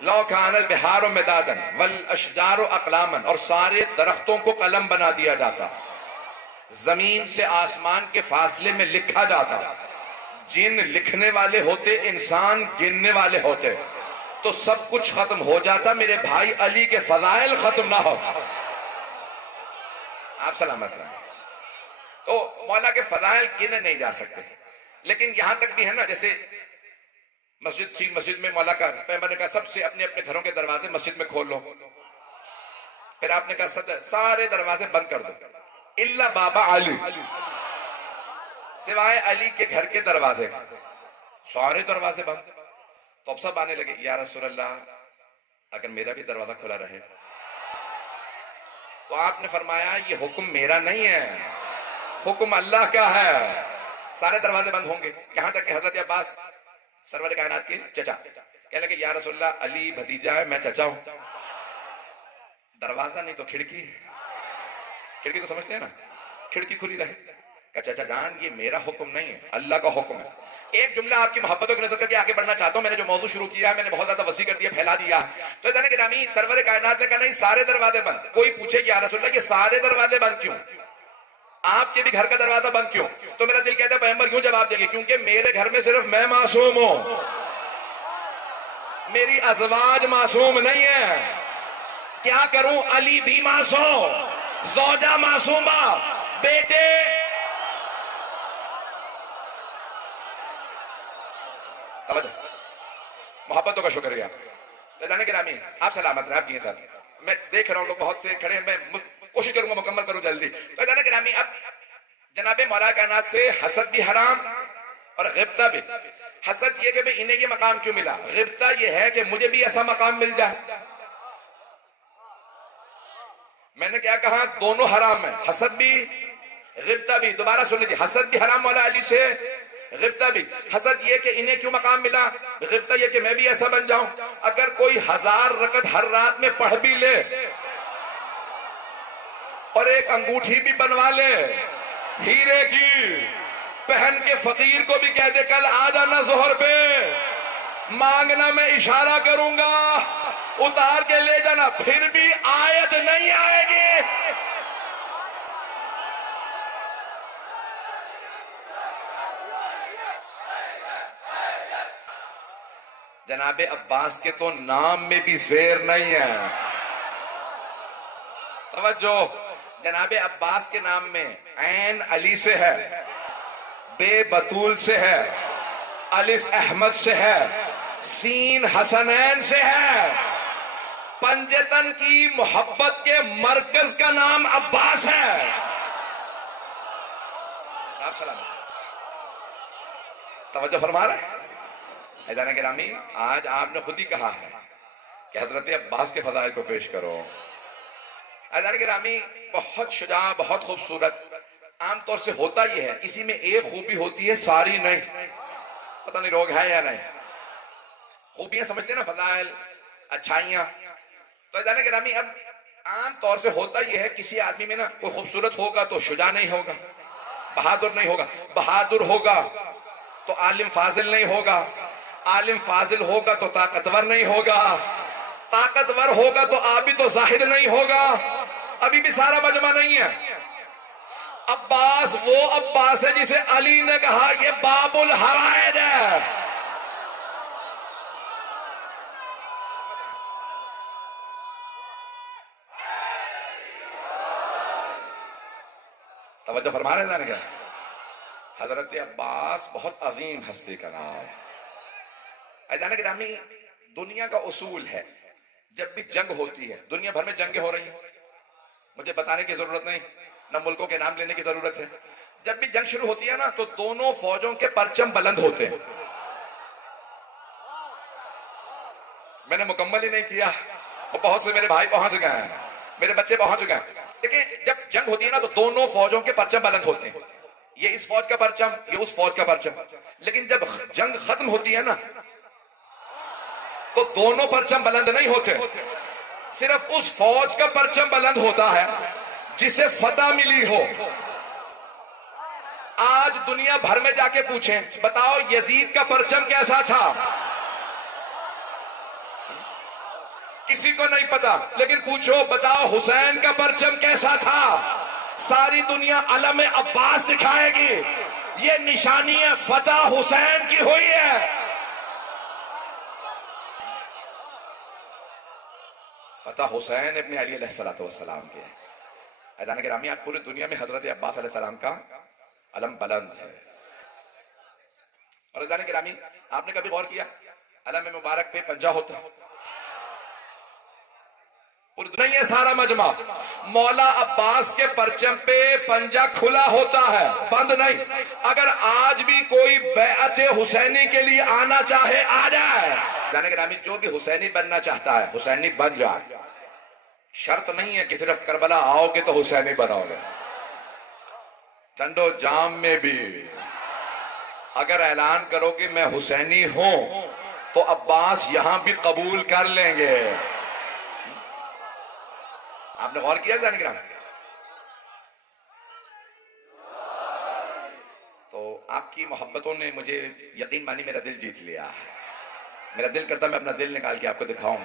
لو کان البحار مدادا والاشجار اقلاما، اور سارے درختوں کو قلم بنا دیا جاتا، زمین سے آسمان کے فاصلے میں لکھا جاتا، جن لکھنے والے ہوتے، انسان گننے والے ہوتے، تو سب کچھ ختم ہو جاتا، میرے بھائی علی کے فضائل ختم نہ ہو۔ آپ سلامت رہیں۔ تو مولا کے فضائل گنے نہیں جا سکتے، لیکن یہاں تک بھی ہے نا، جیسے مسجد تھی، مسجد میں مولا کا پیغمبر نے کہا سب سے اپنے اپنے گھروں کے دروازے مسجد میں کھول لو، پھر آپ نے کہا سارے دروازے بند کر دو الا بابا علی، سوائے علی کے گھر کے دروازے، سارے دروازے بند۔ تو اب سب آنے لگے، یا رسول اللہ اگر میرا بھی دروازہ کھلا رہے؟ تو آپ نے فرمایا یہ حکم میرا نہیں ہے، حکم اللہ کا ہے، سارے دروازے بند ہوں گے۔ یہاں تک کہ حضرت عباس سرور کائنات کے چچا کہنے لگے، یا رسول اللہ علی بھتیجا ہے، میں چچا ہوں، دروازہ نہیں تو کھڑکی، کھڑکی کو سمجھتے ہیں نا، کھڑکی کھلی رہے۔ کہ چچا جان یہ میرا حکم نہیں ہے، اللہ کا حکم ہے۔ ایک جملہ آپ کی محبتوں کی نظر کر کے آگے بڑھنا چاہتا ہوں، میں نے جو موضوع شروع کیا ہے میں نے بہت زیادہ وسیع کر دیا، پھیلا دیا، تو جانے کہ نامی سرور کائنات نے کہا نہیں سارے دروازے بند۔ کوئی پوچھے یا رسول اللہ یہ سارے دروازے بند کیوں، آپ کے بھی گھر کا دروازہ بند کیوں؟ تو میرا دل کہتا ہے پیغمبر کیوں جواب دیں گے، کیونکہ میرے گھر میں صرف میں معصوم ہوں، میری ازواج معصوم نہیں ہے۔ کیا کروں، علی بھی معصوم، زوجہ معصومہ، بیٹے محبتوں کا شکریہ۔ جانے گرامی آپ سلامت رہے، آپ جی سر، میں دیکھ رہا ہوں لوگ بہت سے کھڑے ہیں، میں کوشش کروں گا مکمل کروں جلدی۔ تو جانے گرامی اب جناب مولا کائنات سے حسد بھی حرام اور غبطہ بھی۔ حسد یہ کہ بھئی انہیں یہ مقام کیوں ملا، غبطہ یہ ہے کہ مجھے بھی ایسا مقام مل جائے۔ میں نے کیا کہا، دونوں حرام ہیں، حسد بھی غبطہ بھی۔ دوبارہ سن لیجیے، حسد بھی حرام مولا علی سے، غبطہ بھی۔ حسد یہ کہ انہیں کیوں مقام ملا، غبطہ یہ کہ میں بھی ایسا بن جاؤں۔ اگر کوئی 1000 رکعت ہر رات میں پڑھ بھی لے اور ایک انگوٹھی بھی بنوا لے ہیرے کی، پہن کے فقیر کو بھی کہہ دے کل آ جانا ظہر پہ، مانگنا میں اشارہ کروں گا، اتار کے لے جانا، پھر بھی آیت نہیں آئے گی۔ جناب عباس کے تو نام میں بھی زیر نہیں ہے، توجہ، جناب عباس کے نام میں عین علی سے ہے، بے بطول سے ہے، الف احمد سے ہے، سین حسنین سے ہے، پنجتن کی محبت کے مرکز کا نام عباس ہے۔ آپ سلام توجہ فرما رہے ہیں؟ ایزان گرامی آج آپ نے خود ہی کہا ہے کہ حضرت عباس کے فضائل کو پیش کرو۔ ایزان گرامی بہت شجاع، بہت خوبصورت، عام طور سے ہوتا یہ ہے کسی میں ایک خوبی ہوتی ہے ساری نہیں، پتہ نہیں روگ ہے یا نہیں، خوبیاں سمجھتے ہیں نا، فضائل، اچھائیاں۔ تو ایزان گرامی اب عام طور سے ہوتا یہ ہے کسی آدمی میں نا کوئی خوبصورت ہوگا تو شجاع نہیں ہوگا، بہادر نہیں ہوگا، بہادر ہوگا تو عالم فاضل نہیں ہوگا، عالم فاضل ہوگا تو طاقتور نہیں ہوگا، طاقتور ہوگا تو عابد و زاہد نہیں ہوگا۔ ابھی بھی سارا مجمع نہیں ہے۔ عباس وہ عباس ہے جسے علی نے کہا یہ باب الحوائج ہے۔ توجہ فرما رہے ہیں کیا؟ حضرت عباس بہت عظیم ہستی کا نام ہے۔ ایزان گرامی دنیا کا اصول ہے جب بھی جنگ ہوتی ہے، دنیا بھر میں جنگیں ہو رہی ہیں، مجھے بتانے کی ضرورت نہیں، نہ ملکوں کے نام لینے کی ضرورت ہے، جب بھی جنگ شروع ہوتی ہے نا تو دونوں فوجوں کے پرچم بلند ہوتے ہیں۔ میں نے مکمل ہی نہیں کیا، بہت سے میرے بھائی پہنچ گئے ہیں، میرے بچے پہنچ گئے ہیں، لیکن جب جنگ ہوتی ہے نا تو دونوں فوجوں کے پرچم بلند ہوتے ہیں، یہ اس فوج کا پرچم، یہ اس فوج کا پرچم۔ لیکن جب جنگ ختم ہوتی ہے نا تو دونوں پرچم بلند نہیں ہوتے، صرف اس فوج کا پرچم بلند ہوتا ہے جسے فتح ملی ہو۔ آج دنیا بھر میں جا کے پوچھیں، بتاؤ یزید کا پرچم کیسا تھا؟ کسی کو نہیں پتا، لیکن پوچھو بتاؤ حسین کا پرچم کیسا تھا؟ ساری دنیا علم عباس دکھائے گی، یہ نشانی فتح حسین کی ہوئی ہے۔ فتح حسین ابن علی علیہ السلام کی ہے۔ عزیزان گرامی، آج پوری دنیا میں حضرت عباس علیہ السلام کا علم بلند ہے۔ اور عزیزان گرامی، آپ نے کبھی غور کیا علم مبارک پہ پنجہ ہوتا ہے؟ نہیں ہے سارا مجمع، مولا عباس کے پرچم پہ پنجہ کھلا ہوتا ہے، بند نہیں۔ اگر آج بھی کوئی بیعت حسینی کے لیے آنا چاہے آ جائے۔ جانے گرامی، جو بھی حسینی بننا چاہتا ہے حسینی بن جائے، شرط نہیں ہے کہ صرف کربلا آؤ گے تو حسینی بناؤ گے، ٹنڈو جام میں بھی اگر اعلان کرو گے میں حسینی ہوں تو عباس یہاں بھی قبول کر لیں گے۔ آپ نے غور کیا جانے گرامی؟ تو آپ کی محبتوں نے مجھے یقین مانی میرا دل جیت لیا ہے۔ میرا دل کرتا میں اپنا دل نکال کے آپ کو دکھاؤں۔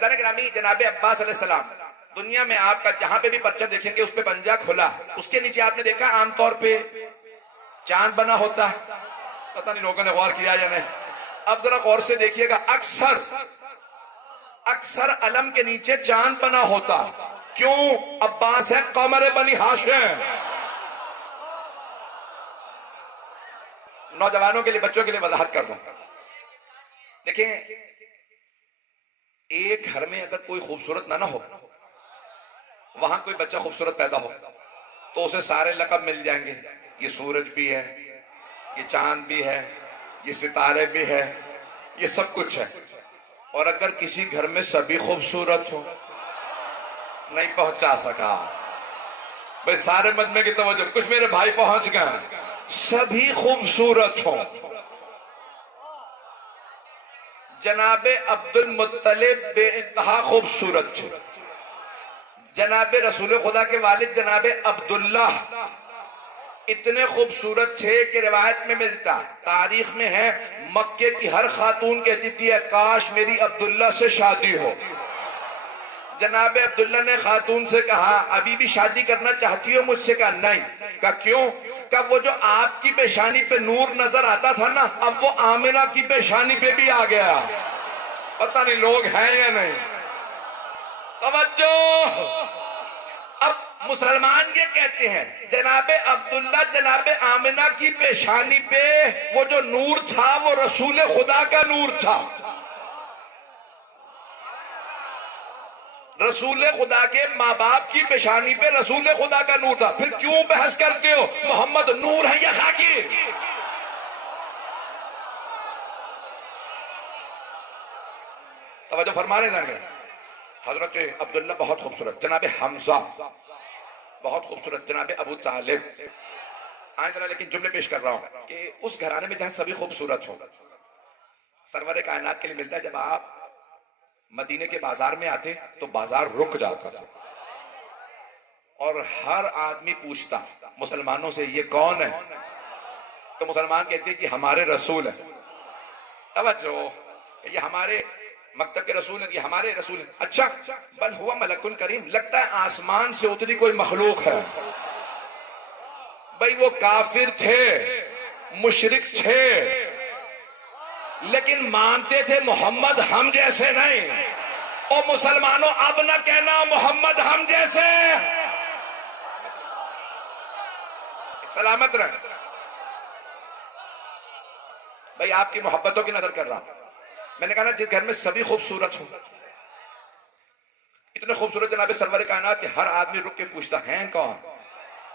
جانے گرامی، جناب عباس علیہ السلام، دنیا میں آپ کا جہاں پہ بھی پرچہ دیکھیں گے اس پہ پنجہ کھلا، اس کے نیچے آپ نے دیکھا عام طور پہ چاند بنا ہوتا ہے، پتہ نہیں لوگوں نے غور کیا یا نہیں۔ اب ذرا غور سے دیکھیے گا، اکثر علم کے نیچے چاند بنا ہوتا، کیوں؟ عباس ہے قمر بنی ہاشم۔ نوجوانوں کے لیے، بچوں کے لیے وضاحت کر دوں، دیکھیں ایک گھر میں اگر کوئی خوبصورت نہ ہو، وہاں کوئی بچہ خوبصورت پیدا ہو تو اسے سارے لقب مل جائیں گے، یہ سورج بھی ہے، یہ چاند بھی ہے، یہ ستارے بھی ہے، یہ سب کچھ ہے۔ اور اگر کسی گھر میں سبھی خوبصورت ہو، نہیں پہنچا سکا بھئی، سارے مجمع کی توجہ، کچھ میرے بھائی پہنچ گئے، سبھی خوبصورت ہوں۔ جناب عبد المطلب بے انتہا خوبصورت تھے، جناب رسول خدا کے والد جناب عبداللہ اتنے خوبصورت تھے کہ روایت میں ملتا، تاریخ میں ہے، مکے کی ہر خاتون کہتی تھی کاش میری عبداللہ سے شادی ہو۔ جناب عبداللہ نے خاتون سے کہا ابھی بھی شادی کرنا چاہتی ہو مجھ سے؟ کہا نہیں۔ کہا کیوں؟ کہا وہ جو آپ کی پیشانی پہ نور نظر آتا تھا نا، اب وہ آمنہ کی پیشانی پہ بھی آ گیا۔ پتہ نہیں لوگ ہیں یا نہیں، توجہ۔ اب مسلمان یہ کہتے ہیں جناب عبداللہ جناب آمنہ کی پیشانی پہ وہ جو نور تھا وہ رسول خدا کا نور تھا، رسول خدا کے ماں باپ کی پیشانی پہ رسول خدا کا نور تھا۔ پھر کیوں بحث کرتے ہو محمد نور ہے یا خاکی؟ توجہ فرما رہے ہیں۔ حضرت عبداللہ بہت خوبصورت، جناب حمزہ بہت خوبصورت، جناب ابو طالب، آئیں ذرا لیکن جملے پیش کر رہا ہوں کہ اس گھرانے میں جہاں سبھی خوبصورت ہوں، سرور کائنات کے لیے ملتا ہے جب آپ مدینے کے بازار میں آتے تو بازار رک جاتا تھا اور ہر آدمی پوچھتا مسلمانوں سے یہ کون ہے؟ تو مسلمان کہتے ہیں کہ ہمارے رسول ہیں۔ توجہ، یہ ہمارے مکتب کے رسول ہیں، یہ ہمارے رسول ہیں۔ اچھا، بل ہوا ملک کریم، لگتا ہے آسمان سے اتری کوئی مخلوق ہے۔ بھئی وہ کافر تھے، مشرک تھے، لیکن مانتے تھے محمد ہم جیسے نہیں۔ او مسلمانوں اب نہ کہنا محمد ہم جیسے، سلامت رہیں۔ بھئی آپ کی محبتوں کی نظر کر رہا ہوں، میں نے کہا نا جس گھر میں سبھی خوبصورت ہوں، اتنے خوبصورت جناب سرور کائنات کہ ہر آدمی رک کے پوچھتا ہیں کون؟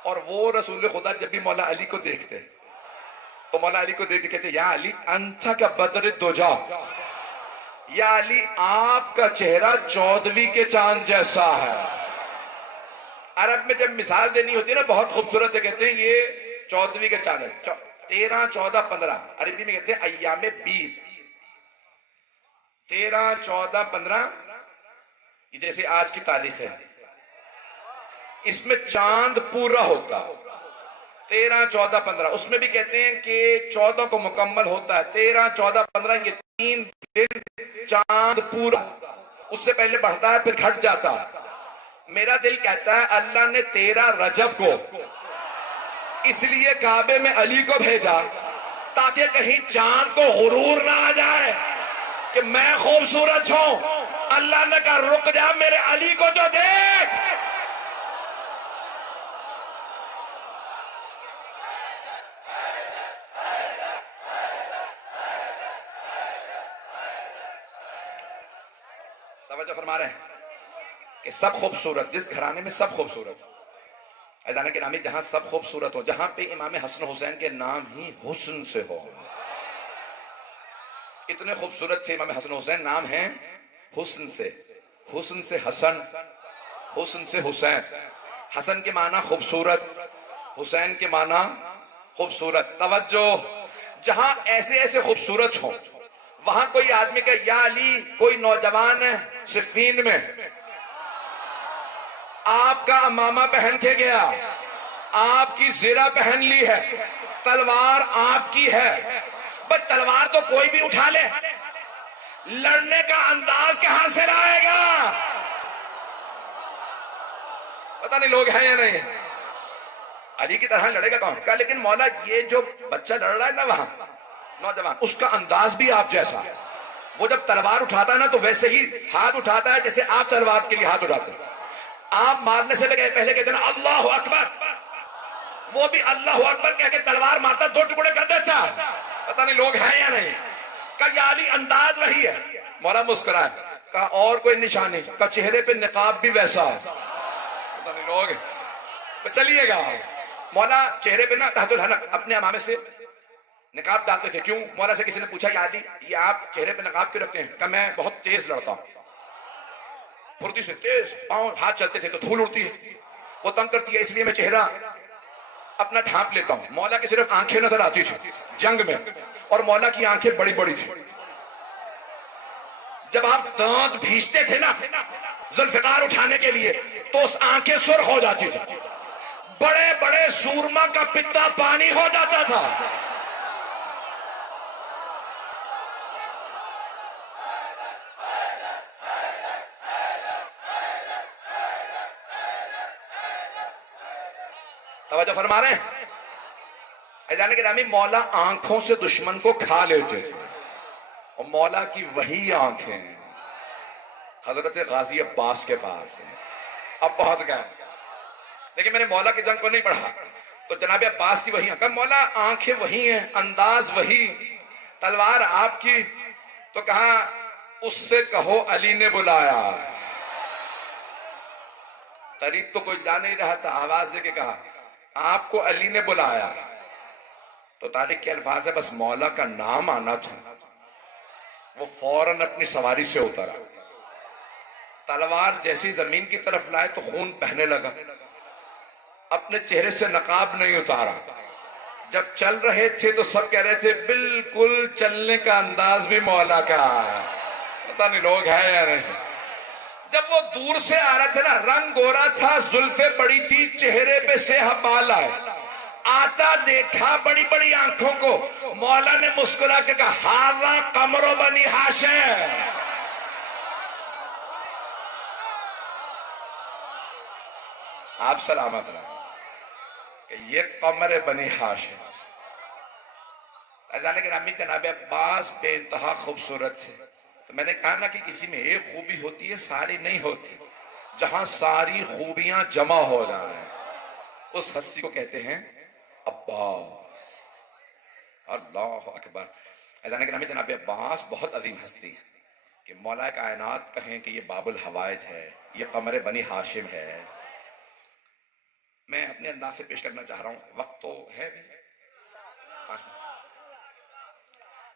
اور وہ رسول خدا جب بھی مولا علی کو دیکھتے تو مولا علی کو دیکھ کے کہتے یا علی انتھا کا بدر دجا، یا علی آپ کا چہرہ چودوی کے چاند جیسا ہے۔ عرب میں جب مثال دینی ہوتی ہے نا بہت خوبصورت ہے، کہتے ہیں یہ چودوی کے چاند ہے، 13 14 15، عربی میں کہتے ہیں ایام 20، 13 14 15، جیسے آج کی تاریخ ہے، اس میں چاند پورا ہوتا، 13, 14, 15 اس میں بھی کہتے ہیں کہ 14 کو مکمل ہوتا ہے. 13, 14, 15 یہ 3 دن چاند پورا, اس سے پہلے بڑھتا ہے پھر گھٹ جاتا. میرا دل کہتا ہے اللہ نے 13 رجب کو اس لیے کعبے میں علی کو بھیجا تاکہ کہیں چاند کو غرور نہ آ جائے کہ میں خوبصورت ہوں. اللہ نے کہا رک جا, میرے علی کو تو دیکھ. توجہ فرما رہے ہیں کہ سب خوبصورت, جس گھرانے میں سب خوبصورت, عزیزان گرامی جہاں سب خوبصورت ہو, جہاں پہ امام حسن حسین کے نام ہی حسن سے ہو, اتنے خوبصورت سے امام حسن حسین نام ہیں حسن سے. حسن سے حسن, حسن سے حسین. حسن کے معنی خوبصورت, حسین کے معنی خوبصورت. توجہ, جہاں ایسے ایسے خوبصورت ہوں وہاں کوئی آدمی کہ یا علی, کوئی نوجوان ہے صفین میں آپ کا امامہ پہن کے گیا, آپ کی زرہ پہن لی ہے, تلوار آپ کی ہے, بس تلوار تو کوئی بھی اٹھا لے, لڑنے کا انداز کہاں سے لائے گا؟ پتہ نہیں لوگ ہیں یا نہیں. علی کی طرح لڑے گا کون؟ کہا لیکن مولا یہ جو بچہ لڑ رہا ہے نا وہاں نوجوان, اس کا انداز بھی آپ جیسا. وہ جب تلوار اٹھاتا ہے نا تو ویسے ہی ہاتھ اٹھاتا ہے جیسے آپ تلوار کے لیے ہاتھ اٹھاتے ہیں. آپ مارنے سے پہلے کہتے ہیں اللہ اکبر, وہ بھی اللہ اکبر کہہ کے تلوار مارتا, 2 ٹکڑے کر دیتا. پتہ نہیں لوگ ہیں یا نہیں. کہا یا علی انداز وہی ہے. مولا مسکرائے, کہا اور کوئی نشانی؟ کہا چہرے پہ نقاب بھی ویسا. پتہ نہیں لوگ, چلیے گا. مولا چہرے پہ نا تحت الحنک اپنے امامے سے نقاب ڈالتے تھے. کیوں؟ مولا سے کسی نے پوچھا یا علی یہ آپ چہرے پہ نقاب کیوں رکھتے ہیں؟ کہا میں بہت تیز لڑتا ہوں, پھرتی سے تیز پاؤں ہاتھ چلتے تھے تو دھول اڑتی ہے, وہ تنگ کرتی ہے, اس لیے میں چہرہ اپنا ڈھانپ لیتا ہوں. مولا کی صرف آنکھیں نظر آتی تھی جنگ میں, اور مولا کی آنکھیں بڑی بڑی تھی. جب آپ دانت بھیجتے تھے نا ذوالفقار اٹھانے کے لیے تو اس آنکھیں سرخ ہو جاتی تھی, بڑے بڑے سورما کا پتا پانی ہو جاتا تھا. توجہ فرما رہے ہیں عزیزان گرامی, مولا آنکھوں سے دشمن کو کھا لیتے تھے, اور مولا کی وہی آنکھیں حضرت غازی عباس کے پاس ہیں. اب پہنچ گئے, لیکن میں نے مولا کی جنگ کو نہیں پڑھا تو جناب عباس کی وہی آنکھیں, مولا آنکھیں وہی ہیں, انداز وہی, تلوار آپ کی. تو کہا اس سے کہو علی نے بلایا. قریب تو کوئی جا نہیں رہا تھا, آواز دے کے کہا آپ کو علی نے بلایا. تو طارق کے الفاظ ہے بس مولا کا نام آنا تھا, وہ فوراً اپنی سواری سے اترا, تلوار جیسی زمین کی طرف لائے تو خون بہنے لگا, اپنے چہرے سے نقاب نہیں اتارا. جب چل رہے تھے تو سب کہہ رہے تھے بالکل چلنے کا انداز بھی مولا کا. پتہ نہیں لوگ ہیں یا نہیں. جب وہ دور سے آ رہا تھا نا, رنگ گورا تھا, زلفیں بڑی تھی, چہرے پہ سیاہ بال آئے, آتا دیکھا بڑی بڑی آنکھوں کو, مولا نے مسکرا کے کہا ہاذا قمر بنی ہاشم. آپ سلامت رہے کہ یہ قمر بنی ہاشم. عزیزان گرامی جناب عباس بے انتہا خوبصورت تھے. تو میں نے کہا نا کہ کسی میں ایک خوبی ہوتی ہے, ساری نہیں ہوتی. جہاں ساری خوبیاں جمع ہو جائیں اس ہستی کو کہتے ہیں عباس. اللہ اکبر. عزیزان گرامی جناب عباس بہت عظیم ہستی ہے کہ مولا کائنات کہیں کہ یہ باب الحوائج ہے, یہ قمر بنی ہاشم ہے. میں اپنے انداز سے پیش کرنا چاہ رہا ہوں, وقت تو ہے بھی.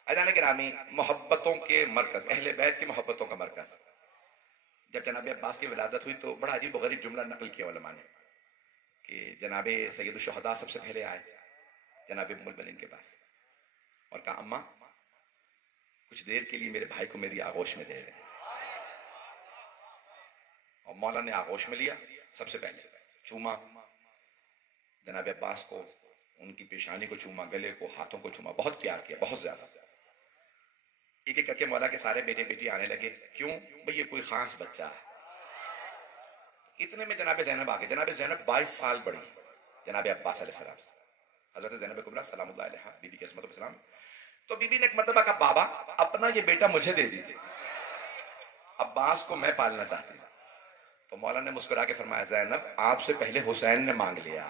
عزیزان گرامی محبتوں کے مرکز, اہل بیت کی محبتوں کا مرکز. جب جناب عباس کی ولادت ہوئی تو بڑا عجیب و غریب جملہ نقل کیا علماء نے کہ جناب سید الشہداء سب سے پہلے آئے جناب ام البنین کے پاس اور کہا اماں کچھ دیر کے لیے میرے بھائی کو میری آغوش میں دے دیں. اور مولا نے آغوش میں لیا, سب سے پہلے چوما, جناب عباس کو ان کی پیشانی کو چوما، گلے کو، ہاتھوں کو چوما، بہت پیار کیا، بہت زیادہ. ایک ایک کر کے مولا کے سارے بیٹے بیٹی آنے لگے. کیوں بھئی یہ کوئی خاص بچہ ہے. اتنے میں جناب زینب آگے. جناب زینب 22 سال بڑی جناب عباس علیہ السلام. حضرت زینب کبریٰ سلام اللہ علیہ بی بی کی عصمت و سلام. تو بی بی نے ایک مرتبہ کہا بابا اپنا یہ بیٹا مجھے دے دیجیے، عباس کو میں پالنا چاہتی ہوں. تو مولا نے مسکرا کے فرمایا زینب آپ سے پہلے حسین نے مانگ لیا.